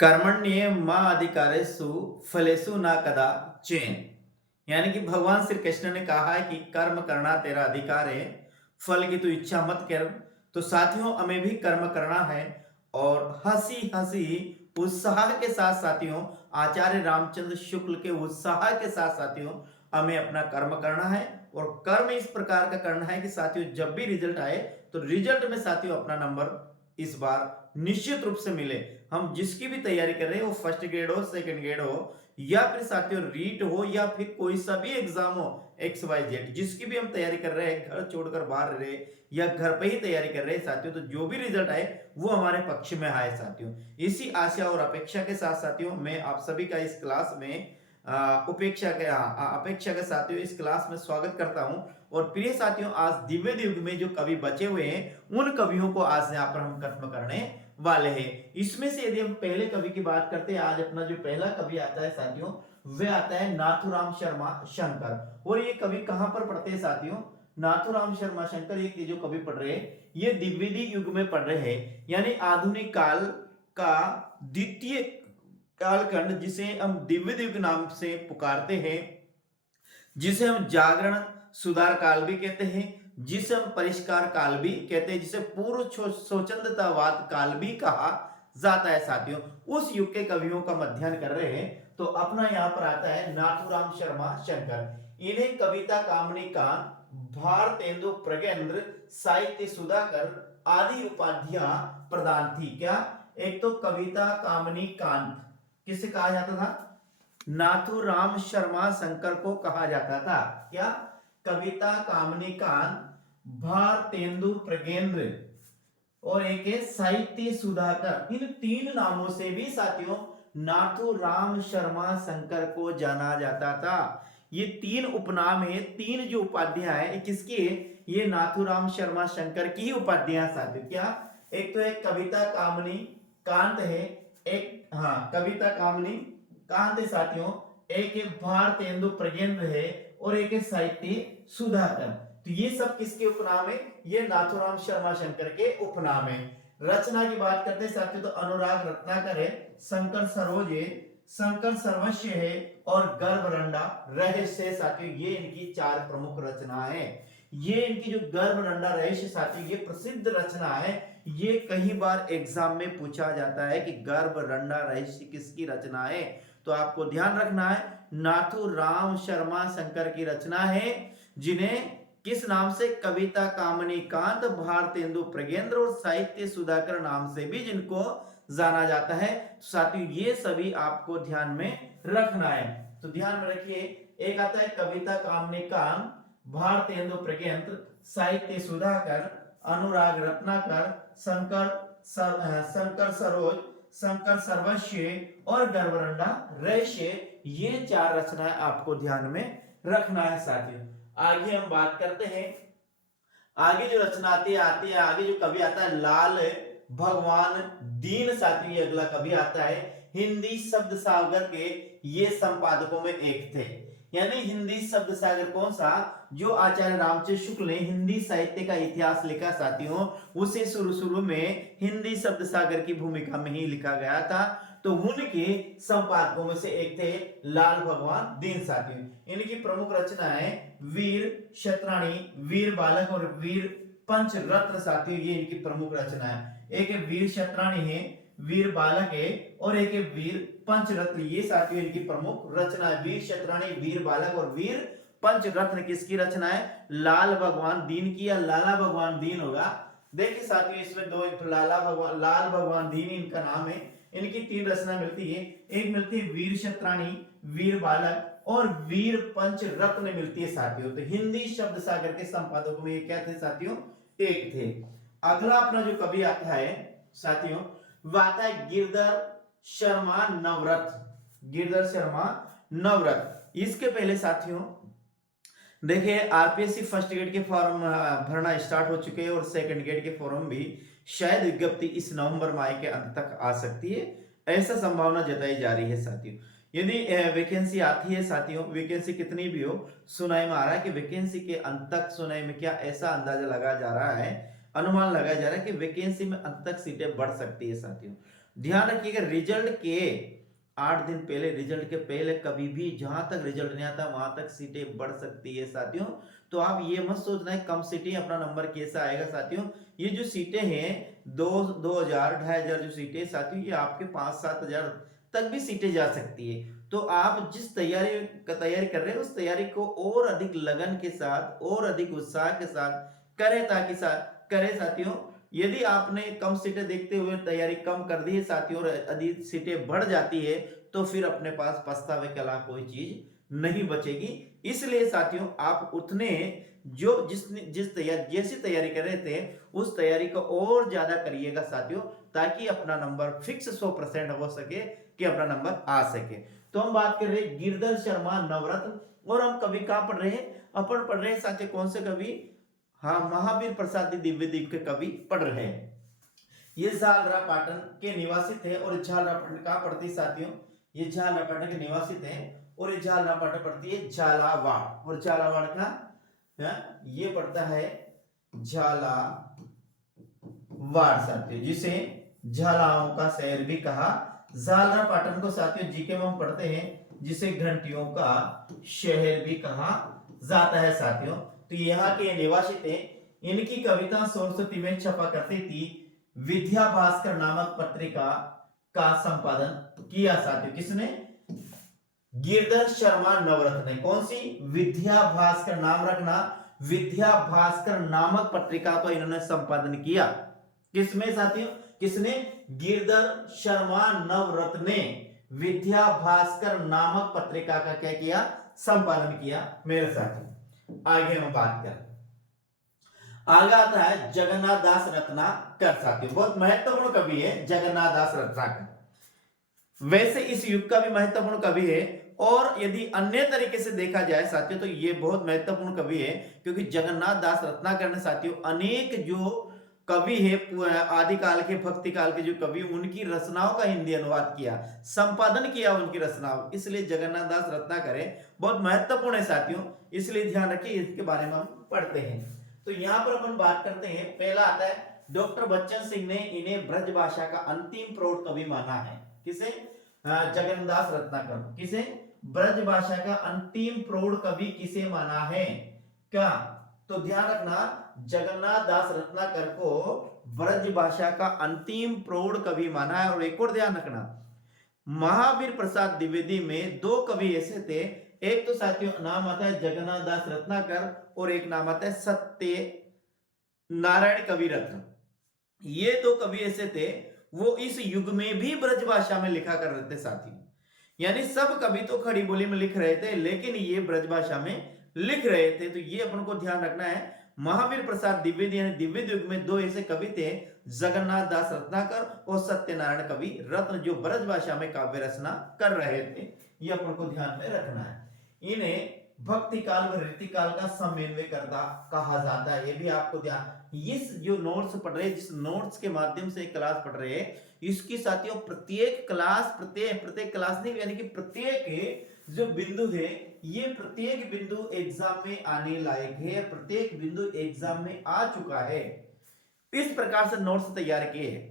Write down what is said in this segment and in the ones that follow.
कर्मण्ये मा अधिकारेषु फलेषु न कदाचन। यानी कि भगवान श्री कृष्ण ने कहा है कि कर्म करना तेरा अधिकार है, फल की तू इच्छा मत कर। तो साथियों, हमें भी कर्म करना है और हंसी हंसी उत्साह के साथ साथियों, आचार्य रामचंद्र शुक्ल के उत्साह के साथ साथियों, हमें अपना कर्म करना है। और कर्म इस प्रकार का करना है कि साथियों, जब भी रिजल्ट आए तो रिजल्ट में साथियों अपना नंबर इस बार निश्चित रूप से मिले। हम जिसकी भी तैयारी कर रहे हैं, वो फर्स्ट ग्रेड हो, सेकंड ग्रेड हो, या फिर साथियों रीट हो, या फिर कोई सा भी एग्जाम हो, एक्स वाई जेड, जिसकी भी हम तैयारी कर रहे हैं, घर छोड़कर बाहर रहे या घर पे ही तैयारी कर रहे हैं साथियों, तो जो भी रिजल्ट आए वो हमारे पक्ष में आए साथियों। इसी आशा और अपेक्षा के साथ साथियों, मैं आप सभी का इस क्लास में अपेक्षा के साथियों इस क्लास में स्वागत करता हूं। और प्रिय साथियों, आज दिव्य युग में जो कवि बचे हुए हैं, उन कवियों को आज यहाँ पर हम खत्म करने वाले हैं। इसमें से यदि हम पहले कवि की बात करते हैं, आज अपना जो पहला कवि आता है साथियों, वह आता है नाथुराम शर्मा शंकर। और ये कवि कहां पर पढ़ते हैं साथियों? नाथुराम शर्मा शंकर ये जो कवि पढ़ रहे हैं, ये द्विवेदी युग में पढ़ रहे हैं, यानी आधुनिक काल का द्वितीय कालखंड, जिसे हम दिव्य युग नाम से पुकारते हैं, जिसे हम जागरण सुधार काल भी कहते हैं, जिसे हम परिष्कार काल भी कहते हैं, जिसे पूर्व स्वच्छंदतावाद काल भी कहा जाता है साथियों। उस युग के कवियों का अध्ययन कर रहे हैं। तो अपना यहाँ पर आता है नाथुराम शर्मा शंकर। इन्हें कविता कामनी कांत, भारतेंदु प्रगेंद्र, साहित्य सुधाकर आदि उपाधियां प्रदान थी। क्या? एक तो कविता कामनी कांत किसे कहा जाता था? नाथुराम शर्मा शंकर को कहा जाता था। क्या? कविता कामनी कांत, भारतेंदु प्रगेंद्र और एक है साहित्य सुधाकर। इन तीन नामों से भी साथियों नाथुराम शर्मा शंकर को जाना जाता था। ये तीन उपनाम है, तीन जो उपाधियां है, किसकी है? ये नाथुराम शर्मा शंकर की ही उपाधियां साथियों। क्या? एक तो एक कविता कामनी कांत है, एक कविता कामनी कांत है साथियों, एक है भारतेंदु प्रगेंद्र है और एक है साहित्य सुधाकर। तो ये सब किसके उपनाम है? ये नाथुराम शर्मा शंकर के उपनाम है। रचना की बात करते हैं साथियों, तो अनुराग रत्नाकर है, शंकर सरोज है, शंकर सर्वस्व है और गर्भरंडा रहस्य है साथियों। ये इनकी चार प्रमुख रचना है। ये इनकी जो गर्भरंडा रहस्य साथियों, ये प्रसिद्ध रचना है। ये कई बार एग्जाम में पूछा जाता है कि गर्भरंडा रहस्य किसकी रचना है। तो आपको ध्यान रखना है, नाथुराम शर्मा शंकर की रचना है, जिन्हें किस नाम से? कविता कामनी कांत, भारतेंदु प्रगेंद्र और साहित्य सुधाकर नाम से भी जिनको जाना जाता है। साथियों, ये सभी आपको ध्यान में रखना है। तो ध्यान में रखिए, एक आता है कविता कामनी कांत, भारतेंदु प्रगेंद्र, साहित्य सुधाकर, अनुराग रत्नाकर, शंकर सरोज, शंकर सर्वस्व और गर्भरंडा रहस्य। ये चार रचनाएं आपको ध्यान में रखना है साथियों। आगे हम बात करते हैं, आगे जो रचना आती है आगे जो कवि आता है लाल भगवान दीन साथियों। ये अगला कवि आता है, हिंदी शब्द सागर के ये संपादकों में एक थे। यानी हिंदी शब्द सागर कौन सा? जो आचार्य रामचंद्र शुक्ल ने हिंदी साहित्य का इतिहास लिखा साथियों, उसे शुरू में हिंदी शब्द सागर की भूमिका में ही लिखा गया था। तो उनके संपादकों में से एक थे लाल भगवान दीन साथियों। इनकी प्रमुख रचना है वीर शतराणी, वीर बालक और वीर पंचरत्न साथियों। ये इनकी प्रमुख रचना है। एक है वीर शतराणी है, वीर बालक है और एक है वीर पंचरत्न। ये साथियों इनकी प्रमुख रचना है। वीर शतराणी, वीर बालक और वीर पंचरत्न किसकी रचना है? लाल भगवान दीन की, या लाला भगवान दीन होगा। देखिए साथियों, इसमें दो लाल भगवान दीन इनका नाम है। इनकी तीन रचना मिलती है। एक मिलती है वीर शतराणी, वीर बालक और वीर पंचरत्न मिलती है साथियों। तो हिंदी शब्द सागर के संपादकों में ये क्या थे साथियों? एक थे। अगला अपना जो कवि आता है साथियों, वह आता है गिरधर शर्मा नवरथ। गिरधर शर्मा नवरथ। इसके पहले साथियों देखिए, आरपीएससी फर्स्ट ग्रेड के फॉर्म भरना स्टार्ट हो चुके हैं और सेकंड ग्रेड के फॉर्म भी शायद विज्ञप्ति इस नवंबर माह के अंत तक आ सकती है, ऐसा संभावना जताई जा रही है साथियों। यदि वैकेंसी आती है साथियों, वैकेंसी कितनी भी हो, सुनाई में आ रहा है कि वैकेंसी के अंत तक, सुनाई में क्या, ऐसा अंदाजा लगाया जा रहा है, अनुमान लगाया जा रहा है कि वैकेंसी में अंत तक सीटें बढ़ सकती है साथियों। ध्यान रखिएगा रिजल्ट के 8 दिन पहले, रिजल्ट के पहले कभी भी जहां तक रिजल्ट नहीं आता वहां तक सीटें बढ़ सकती है साथियों। तो आप ये मत सोचना है कम सीटें अपना नंबर कैसा आएगा साथियों। ये जो सीटें हैं 2,000 2,500 जो सीटें साथियों, ये आपके 5-7 हजार तक भी सीटें जा सकती है। तो आप जिस तैयारी कर रहे हैं उस तैयारी को और अधिक लगन के साथ और अधिक उत्साह के साथ करें, ताकि करें साथियों। यदि आपने कम सीटें देखते हुए तैयारी कम कर दी है साथियों और अधिक सीटें बढ़ जाती है, तो फिर अपने पास पछतावे के अलावा कोई चीज नहीं बचेगी। इसलिए साथियों आप उतने जो जिस तैयारी जैसी तैयारी कर रहे थे उस तैयारी को और ज्यादा करिएगा साथियों, ताकि अपना नंबर फिक्स 100% हो सके कि अपना नंबर आ सके। तो हम बात कर रहे हैं गिरधर शर्मा नवरत्न, और हम कवि कहां पढ़ रहे हैं, अपन पढ़ रहे हैं साथियों कौन से कवि, हाँ महावीर प्रसाद द्विवेदी के कवि पढ़ रहे हैं। ये झालरा पाटन के निवासी थे और झालरा पाटन कहां पड़ती साथियों, ये झालरा पाटन के निवासी थे और ये झालरा पाटन पड़ती है झालावाड़, और झालावाड़ का ये पड़ता है झालावाड़ साथियों, जिसे झालाओं का शहर भी कहा। झालरा पाटन को साथियों जीके में हम पढ़ते हैं जिसे घंटियों का शहर भी कहा जाता है साथियों। तो यहाँ के निवासी थे। इनकी कविता सरस्वती में छपा करती थी। विद्या भास्कर नामक पत्रिका का संपादन किया साथियों किसने, गिरधर शर्मा नवरत्न ने। कौन सी, विद्या भास्कर, नाम रखना, विद्या भास्कर नामक पत्रिका को इन्होंने संपादन किया। किसमें साथियों, किसने, गिरधर शर्मा नवरत्न ने विद्या भास्कर नामक पत्रिका का क्या किया, संपादन किया मेरे साथियों। आगे हम बात करें, आगे आता है जगन्नाथ दास रत्नाकर साथियों, बहुत महत्वपूर्ण कवि है जगन्नाथ दास रत्नाकर। वैसे इस युग का भी महत्वपूर्ण कवि है, और यदि अन्य तरीके से देखा जाए साथियों तो ये बहुत महत्वपूर्ण कवि है, क्योंकि जगन्नाथ दास रत्नाकर ने साथियों अनेक जो कवि है आदिकाल के भक्ति काल के जो कवि उनकी रचनाओं का हिंदी अनुवाद किया, संपादन किया उनकी रचनाओं, इसलिए जगन्नाथ दास रत्नाकर बहुत महत्वपूर्ण है साथियों। इसलिए ध्यान रखिए, इसके बारे में हम पढ़ते हैं। तो यहाँ पर अपन बात करते हैं, पहला आता है डॉक्टर बच्चन सिंह ने इन्हें ब्रज भाषा का अंतिम प्रौढ़ कवि माना है। किसे, जगन्नाथ दास रत्नाकर। किसे, ब्रज भाषा का अंतिम प्रौढ़ कवि किसे माना है, क्या, तो ध्यान रखना जगन्नाथ दास रत्नाकर को ब्रज भाषा का अंतिम प्रौढ़ कवि माना है। और एक और ध्यान रखना, महावीर प्रसाद द्विवेदी में 2 कवि ऐसे थे, एक तो साथियों नाम आता है जगन्नाथ दास रत्नाकर और एक नाम आता है सत्य नारायण कवि रत्न। ये 2 कवि ऐसे थे, वो इस युग में भी ब्रज भाषा में लिखा कर रहे थे साथियों। यानी सब कवि तो खड़ी बोली में लिख रहे थे, लेकिन ये ब्रज भाषा में लिख रहे थे। तो ये अपन को ध्यान रखना है। महावीर प्रसाद द्विवेदी यानी द्विवेदी युग में 2 ऐसे कवि थे, जगन्नाथ दास रत्नाकर और सत्यनारायण कवि रत्न, जो ब्रज भाषा में काव्य रचना कर रहे थे। ये अपन को ध्यान में रखना है। इन्हें भक्ति काल व रीति काल का समन्वयकर्ता कहा जाता है। ये भी आपको ध्यान, इस जो नोट्स पढ़ रहे हैं, जिस नोट्स के माध्यम से क्लास पढ़ रहे हैं, इसकी साथियों प्रत्येक क्लास, प्रत्येक क्लास नहीं यानी कि प्रत्येक जो बिंदु है, ये प्रत्येक बिंदु एग्जाम में आने लायक है, प्रत्येक बिंदु एग्जाम में आ चुका है। इस प्रकार से नोट्स तैयार किए हैं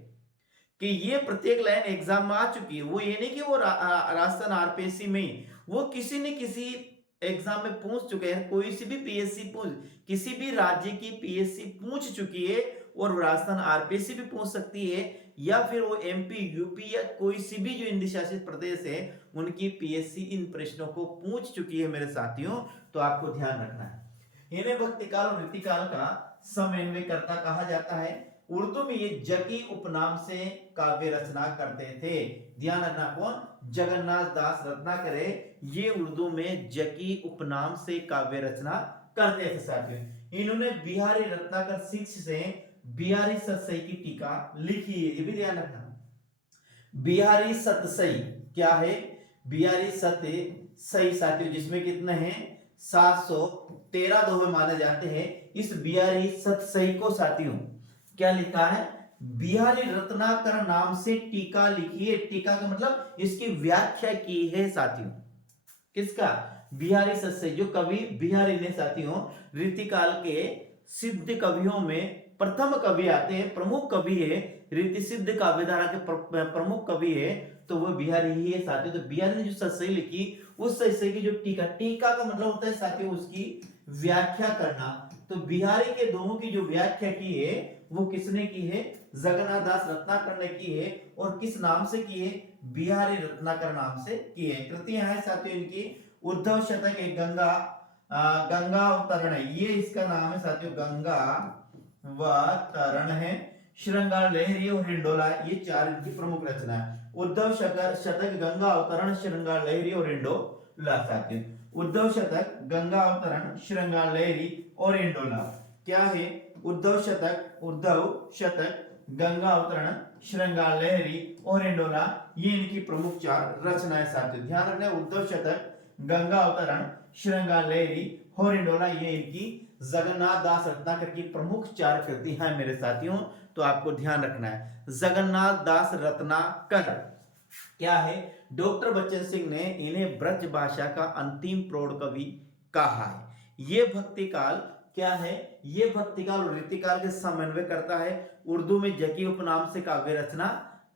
कि ये प्रत्येक लाइन एग्जाम में आ चुकी है। वो ये नहीं कि वो राजस्थान आरपीएससी में, वो किसी न किसी एग्जाम में पूछ चुके हैं। कोई सी भी पीएससी किसी भी राज्य की पीएससी पूछ चुकी है, और राजस्थान आरपीएससी भी पूछ सकती है, या फिर वो एमपी यूपी या कोई सी भी जो हिंदी शासित प्रदेश है उनकी पीएससी इन प्रश्नों को पूछ चुकी है मेरे साथियों। तो आपको ध्यान रखना है। इन्हें भक्ति काल और रीति काल का समन्वयकर्ता कहा जाता है। उर्दू में ये जकी उपनाम से काव्य रचना करते थे। ध्यान रखना, कौन, जगन्नाथ दास रत्नाकर, ये उर्दू में जकी उपनाम से काव्य रचना करते थे साथियों। इन्होंने बिहारी रत्नाकर शिष्य से बिहारी सतसई की टीका लिखी है, ये भी ध्यान रखना। बिहारी सतसई क्या है, बिहारी सतसई साथियों, जिसमें कितने हैं 713 दोहे माने जाते हैं। इस बिहारी सतसई को साथियों क्या लिखा है, बिहारी रत्नाकर नाम से टीका लिखी है। टीका का मतलब इसकी व्याख्या की है साथियों। किसका, बिहारी सतसई, जो कवि बिहारी ने साथियों रीतिकाल के सिद्ध कवियों में प्रथम कवि आते हैं, प्रमुख कवि है रीति सिद्ध काव्यधारा के प्रमुख कवि है तो वो बिहारी ही है साथियों। तो बिहारी ने जो सस्सई लिखी उस सस्सई की जो टीका, टीका का मतलब होता है साथियों उसकी व्याख्या करना। तो बिहारी के दोनों की जो व्याख्या की है वो किसने की है? जगन्नाथ दास रत्नाकर ने की है। और किस नाम से की है? बिहारी रत्नाकर नाम से की है। कृतियां है साथियों इनकी उद्धव शतक है, गंगा अवतरण है, ये इसका नाम है साथियों, गंगा अवतरण है, श्रृंगार लहरी और हिंडोला, ये चार इनकी प्रमुख रचना है। उद्धव शतक, गंगा अवतरण, श्रृंगार लहरी और हिंडोला साथियों। उद्धव शतक, गंगा अवतरण, श्रृंगार लहरी और हिंडोला क्या है? उद्धव शतक, गंगा अवतरण, श्रृंगार लहरी और हिंडोला, ये इनकी प्रमुख चार रचनाएं साथियों। ध्यान रखना, उद्धव शतक, गंगा अवतरण, श्रृंगार लहरी और हिंडोला, ये इनकी जगन्नाथ दास रत्नाकर की प्रमुख चार कृतियां हैं मेरे साथियों। तो आपको ध्यान रखना है, जगन्नाथ दास रत्नाकर क्या है? डॉक्टर बच्चन सिंह ने इन्हें ब्रज भाषा का अंतिम प्रौढ़ कवि कहा है। ये भक्ति काल क्या है? ये भक्ति काल और रीतिकाल के समन्वय करता है। उर्दू में जकी उपनाम से काव्य रचना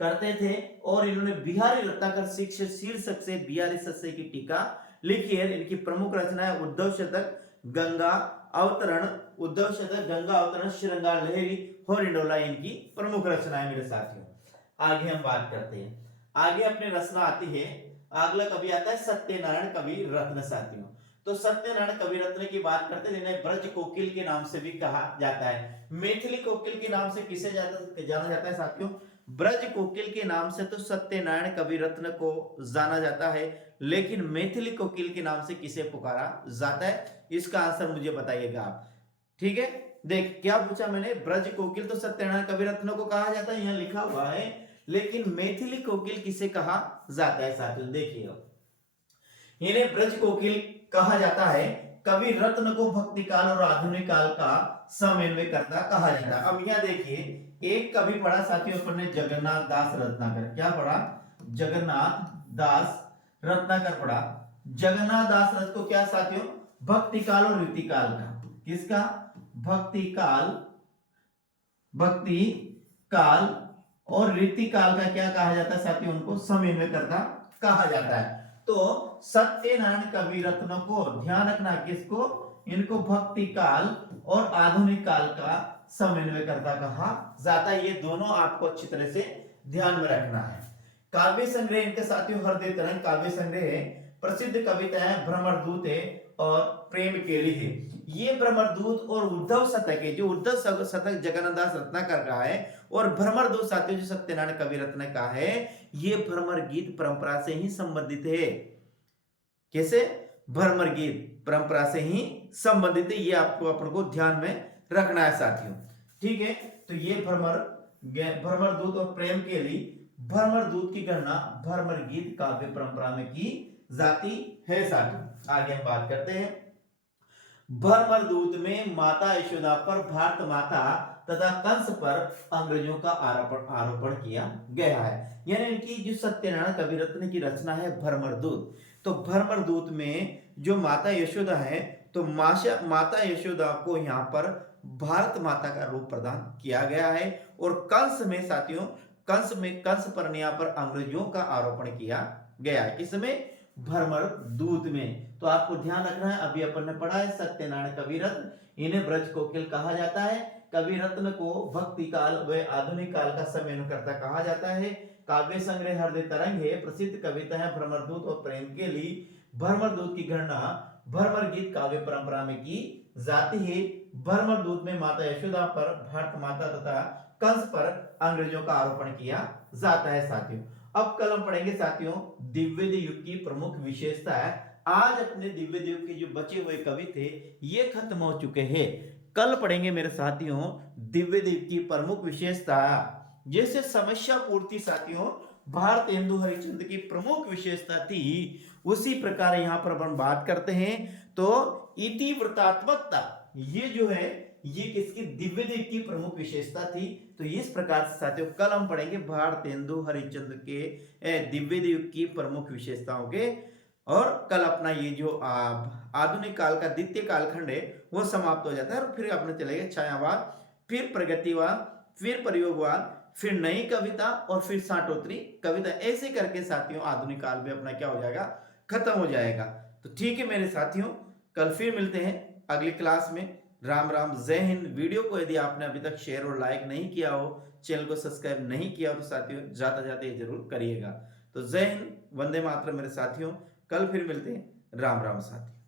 करते थे और इन्होंने बिहारी रत्नाकर शीर्षक से बिहारी सस्से की टीका लिखी है। इनकी प्रमुख रचना है उद्धव शतक, गंगा अवतरण, श्रृंगार लहरी और हिंडोला, इनकी प्रमुख रचना है मेरे साथियों। आगे हम बात करते हैं, आगे अपनी रचना आती है, अगला कवि आता है सत्यनारायण कवि रत्न साथियों। तो सत्यनारायण कवि रत्न की बात करते हैं, जिन्हें ब्रज कोकिल के नाम से भी कहा जाता है। मैथिली कोकिल के नाम से किसे जाना जाता है साथियों? ब्रज कोकिल के नाम से तो सत्यनारायण कवि रत्न को जाना जाता है, लेकिन मैथिली कोकिल के नाम से किसे पुकारा जाता है? इसका आंसर मुझे बताइएगा आप, ठीक है। देख क्या पूछा मैंने, ब्रज कोकिल तो सत्यनारायण कवि रत्न को कहा जाता है, यहाँ लिखा हुआ है, लेकिन मैथिली कोकिल किसे कहा जाता है साथियों? देखिए, इन्हें ब्रज कोकिल कहा जाता है। कवि रत्न को भक्ति काल और आधुनिक काल का समन्वय करता कहा जाता है। अब यहाँ देखिए, एक कवि पढ़ा साथियों अपन ने जगन्नाथ दास रत्नाकर, क्या पढ़ा? जगन्नाथ दास रत्नाकर पढ़ा। जगन्नाथ दास रत्न को क्या साथियों? भक्ति काल और रीति काल का, किसका? भक्ति काल और रीति काल का क्या कहा जाता है साथियों? उनको समन्वय करता कहा जाता है। तो सत्यनारायण कवि रत्न को ध्यान रखना, किसको? इनको भक्ति काल और आधुनिक काल का समन्वय करता कहा जाता है। ये दोनों आपको अच्छी तरह से ध्यान में रखना है। काव्य संग्रह इनके साथियों हृदय तरंग काव्य संग्रह है। प्रसिद्ध कविता है भ्रमरदूत है और प्रेम केली है। ये भ्रमरदूत और उद्धव शतक है, जो उद्धव शतक जगन्नाथ दास रत्नाकर का है, और भ्रमरदूत साथियों जो सत्यनारायण कवि रत्न का है, ये भ्रमर गीत परंपरा से ही संबंधित है। कैसे? भ्रमर गीत परंपरा से ही संबंधित है, ये आपको अपन को ध्यान में रखना है साथियों, ठीक है। तो ये भ्रमरदूत और प्रेम केली, भ्रमरदूत की गणना भ्रमर गीत काव्य परंपरा में की जाती है साथियों। आगे हम बात करते हैं, भ्रमरदूत में माता यशोदा पर भारत माता तथा कंस पर अंग्रेजों का आरोपण किया गया है। यानी इनकी जो सत्यनारायण कवि रत्न की रचना है भ्रमरदूत, तो भ्रमरदूत में जो माता यशोदा है, तो माता यशोदा को यहाँ पर भारत माता का रूप प्रदान किया गया है। और कंस में साथियों, कंस पर यहाँ पर अंग्रेजों का आरोपण किया गया है। किसमें? भ्रमरदूत में। तो आपको ध्यान रखना है, अभी अपन ने पढ़ा है सत्यनारायण कवि रत्न, इन्हें ब्रज कोकिल कहा जाता है। कवि रत्न को भक्ति काल व आधुनिक काल का समन्वयकर्ता कहा जाता है। काव्य संग्रह हृदय तरंग है। प्रसिद्ध कविता है भ्रमरदूत और प्रेम केली। भ्रमरदूत की गणना भ्रमर गीत काव्य परंपरा में की जाती है। भ्रमरदूत में माता यशोदा पर भारत माता तथा कंस पर अंग्रेजों का आरोपण किया जाता है साथियों। अब कल हम पढ़ेंगे साथियों दिव्य युग की प्रमुख विशेषता है। आज अपने दिव्य युग के जो बचे हुए कवि थे ये खत्म हो चुके हैं। कल पढ़ेंगे मेरे साथियों दिव्य युग की प्रमुख विशेषता, जैसे समस्या पूर्ति साथियों भारतेंदु हरिश्चंद्र की प्रमुख विशेषता थी, उसी प्रकार यहाँ पर अपन बात करते हैं। तो इतिवृत्तात्मकता ये जो है ये किसकी? दिव्य युग की प्रमुख विशेषता थी। तो इस प्रकार से साथियों कल हम पढ़ेंगे भारतेंदु हरिश्चंद्र के दिव्य युग की प्रमुख विशेषताओं के, और कल अपना ये जो आधुनिक काल का द्वितीय कालखंड है वो समाप्त हो जाता है। और फिर अपने चलेंगे छायावाद, फिर प्रगतिवाद, फिर प्रयोगवाद, फिर नई कविता और फिर साठोत्तरी कविता, ऐसे करके साथियों आधुनिक काल भी अपना क्या हो जाएगा, खत्म हो जाएगा। तो ठीक है मेरे साथियों, कल फिर मिलते हैं अगली क्लास में। राम राम, जय हिंद। वीडियो को यदि आपने अभी तक शेयर और लाइक नहीं किया हो, चैनल को सब्सक्राइब नहीं किया हो, तो साथियों जाते जाते ये जरूर करिएगा। तो जय हिंद, वंदे मातरम मेरे साथियों, कल फिर मिलते हैं। राम राम साथियों।